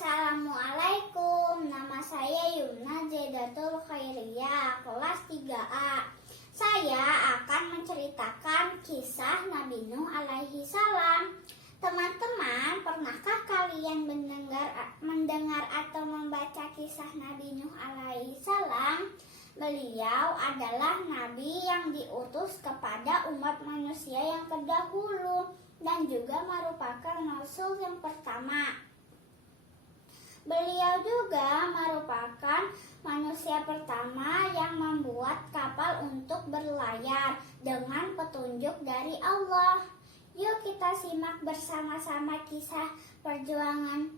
Assalamualaikum, nama saya Yuna Zaidatul Khairiyah, kelas 3A. Saya akan menceritakan kisah Nabi Nuh alaihi salam. Teman-teman, pernahkah kalian mendengar atau membaca kisah Nabi Nuh alaihi salam? Beliau adalah nabi yang diutus kepada umat manusia yang terdahulu dan juga merupakan rasul yang pertama. Beliau juga merupakan manusia pertama yang membuat kapal untuk berlayar dengan petunjuk dari Allah. Yuk kita simak bersama-sama kisah perjuangan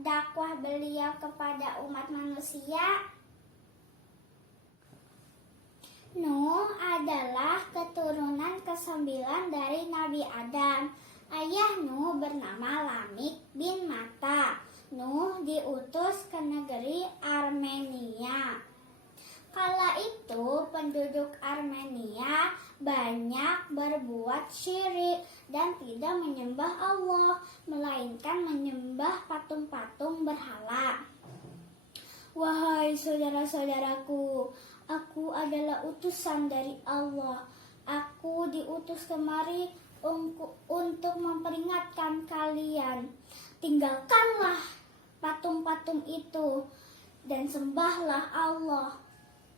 dakwah beliau kepada umat manusia. Nuh adalah keturunan ke-9 dari Nabi Adam. Ayah Nuh bernama Lamik bin Mata. Nuh diutus ke negeri Armenia. Kala itu penduduk Armenia banyak berbuat syirik dan tidak menyembah Allah, melainkan menyembah patung-patung berhala. Wahai saudara-saudaraku, aku adalah utusan dari Allah. Aku diutus kemari untuk memperingatkan kalian. Tinggalkanlah patung-patung itu dan sembahlah Allah,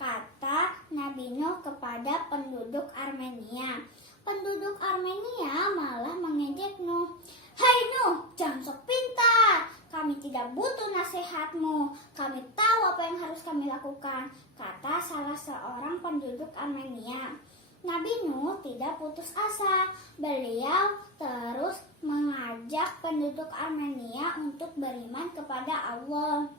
kata Nabi Nuh kepada penduduk Armenia. Penduduk Armenia malah mengejek Nuh. Hai Nuh, jangan sok pintar. Kami tidak butuh nasihatmu. Kami tahu apa yang harus kami lakukan, kata salah seorang penduduk Armenia. Nabi Nuh tidak putus asa. Beliau terus mengajak penduduk Armenia untuk beriman kepada Allah.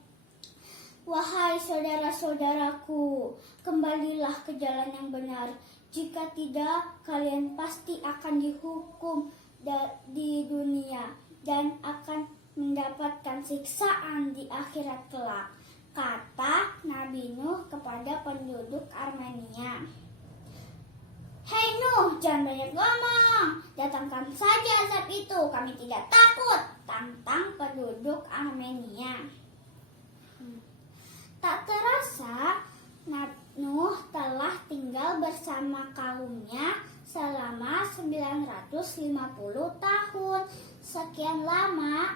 Wahai saudara-saudaraku, kembalilah ke jalan yang benar. Jika tidak, kalian pasti akan dihukum di dunia dan akan mendapatkan siksaan di akhirat kelak, kata Nabi Nuh kepada penduduk Armenia. Hei Nuh, jangan banyak ngomong. Datangkan saja azab itu, kami tidak takut, tantang penduduk Armenia. Tak terasa, Nuh telah tinggal bersama kaumnya selama 950 tahun. Sekian lama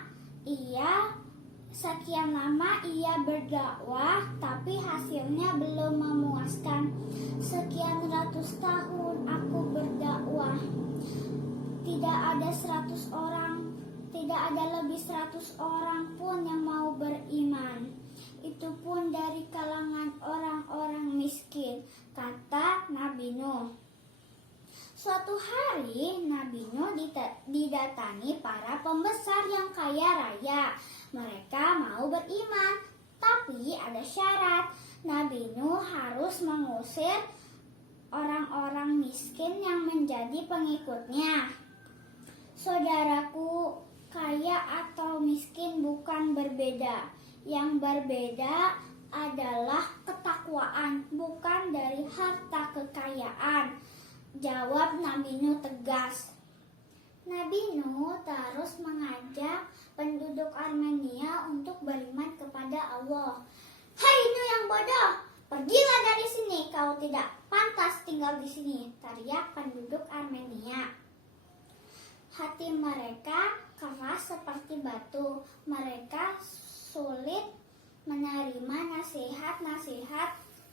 ia berdakwah, tapi hasilnya belum memuaskan. Sekian ratus tahun aku berdakwah, tidak ada lebih 100 orang pun yang mau beriman. Itu pun dari kalangan orang-orang miskin, kata Nabi Nuh. Suatu hari Nabi Nuh didatangi para pembesar yang kaya raya. Mereka mau beriman, tapi ada syarat. Nabi Nuh harus mengusir orang-orang miskin yang menjadi pengikutnya. Saudaraku, kaya atau miskin bukan berbeda. Yang berbeda adalah ketakwaan, bukan dari harta kekayaan, jawab Nabi Nuh tegas. Nabi Nuh terus mengajak penduduk Armenia untuk beriman kepada Allah. Hai Nuh yang bodoh, pergilah dari sini, kau tidak pantas tinggal di sini, teriak penduduk Armenia. Hati mereka keras seperti batu. Mereka sulit menerima nasihat-nasihat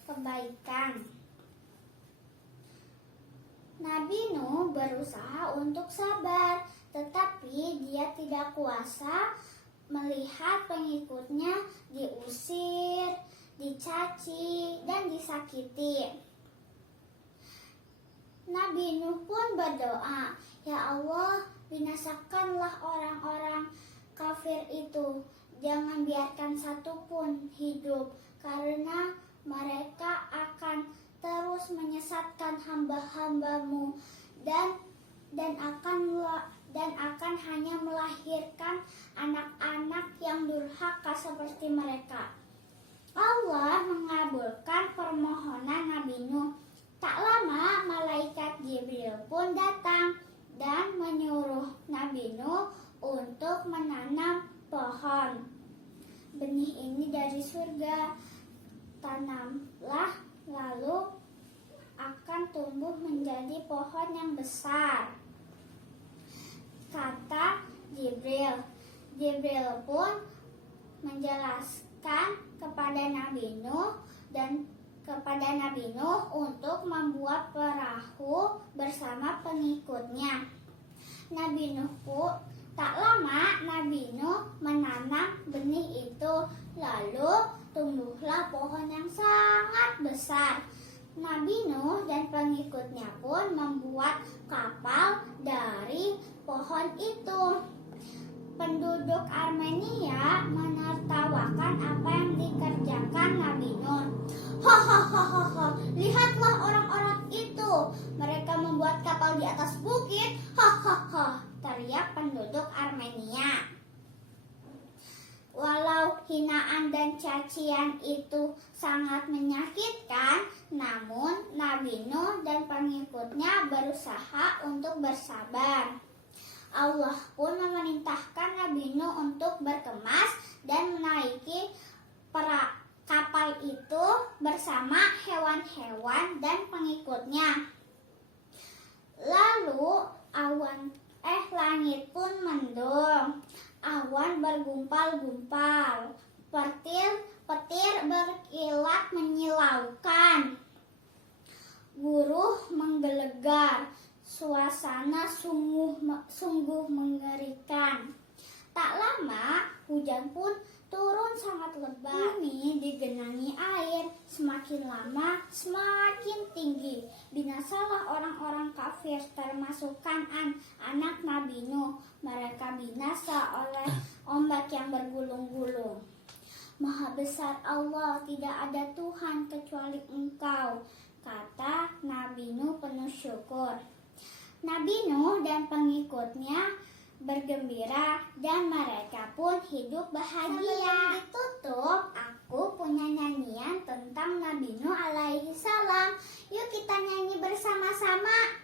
kebaikan. Nabi Nuh berusaha untuk sabar, tetapi dia tidak kuasa melihat pengikutnya diusir, dicaci, dan disakiti. Nabi Nuh pun berdoa, ya Allah, binasakanlah orang-orang kafir itu. Jangan biarkan satu pun hidup, karena mereka akan terus menyesatkan hamba-hambamu dan akan hanya melahirkan anak-anak yang durhaka seperti mereka. Allah mengabulkan permohonan Nabi Nuh. Tak lama malaikat Jibril pun datang dan menyuruh Nabi Nuh untuk menanam pohon. benih ini dari surga. Tanamlah, lalu akan tumbuh menjadi pohon yang besar, kata Jibril. Jibril pun menjelaskan kepada Nabi Nuh untuk membuat perahu bersama pengikutnya. Nabi Nuh pun tak lama Nabi Nuh menanam benih itu, lalu tumbuhlah pohon yang sangat besar. Nabi Nuh dan pengikutnya pun membuat kapal dari pohon itu. Penduduk Armenia menertawakan apa yang dikerjakan Nabi Nuh. Hahaha, lihatlah orang-orang itu, mereka membuat kapal di atas bukit. Hahaha, teriak penduduk Armenia. Walau hinaan dan cacian itu sangat menyakitkan, namun Nabi Nuh dan pengikutnya berusaha untuk bersabar. Allah pun memerintahkan Nabi Nuh untuk berkemas dan menaiki kapal itu bersama hewan-hewan dan pengikutnya. Lalu langit pun mendung, awan bergumpal-gumpal, petir berkilat menyilaukan, buruh menggelegar, suasana sungguh mengerikan. Tak lama hujan pun turun sangat lebat. Bumi digenangi air, semakin lama semakin tinggi. Binasalah orang-orang kafir, termasuk Kan'an, anak Nabi Nuh. Mereka binasa oleh ombak yang bergulung-gulung. Maha besar Allah, tidak ada Tuhan kecuali Engkau, kata Nabi Nuh penuh syukur. Nabi Nuh dan pengikutnya bergembira dan mereka pun hidup bahagia. Sebelum ditutup, aku punya nyanyian tentang Nabi Nuh alaihi salam. Yuk kita nyanyi bersama-sama.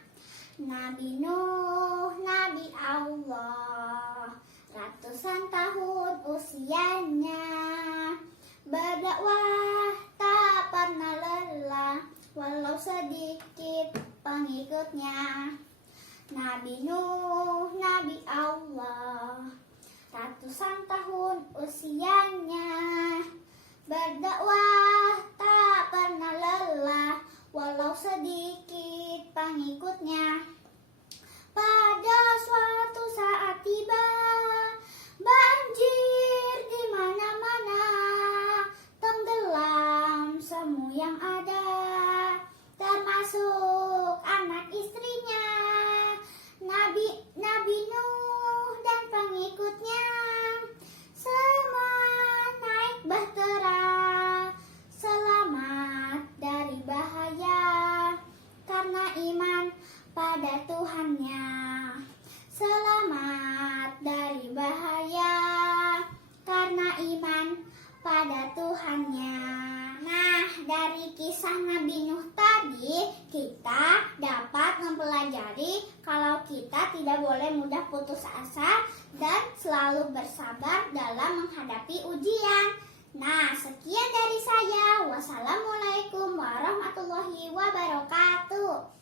Nabi Nuh, Nabi Allah, ratusan tahun usianya, berdakwah tak pernah lelah, walau sedikit pengikutnya. Nabi Nuh, Nabi Allah, ratusan tahun usianya, berdakwah tak pernah lelah, walau sedikit pengikutnya. Pada suatu saat tiba, banjir di mana-mana, tenggelam semua yang ada, termasuk anak istrinya. Nabi Nuh dan pengikutnya semua naik bahtera, selamat dari bahaya karena iman pada Tuhannya. Selamat dari bahaya karena iman pada Tuhannya. Nah, dari kisah Nabi Nuh tadi kita dapat mempelajari kalau kita tidak boleh mudah putus asa dan selalu bersabar dalam menghadapi ujian. Nah, sekian dari saya. Wassalamualaikum warahmatullahi wabarakatuh.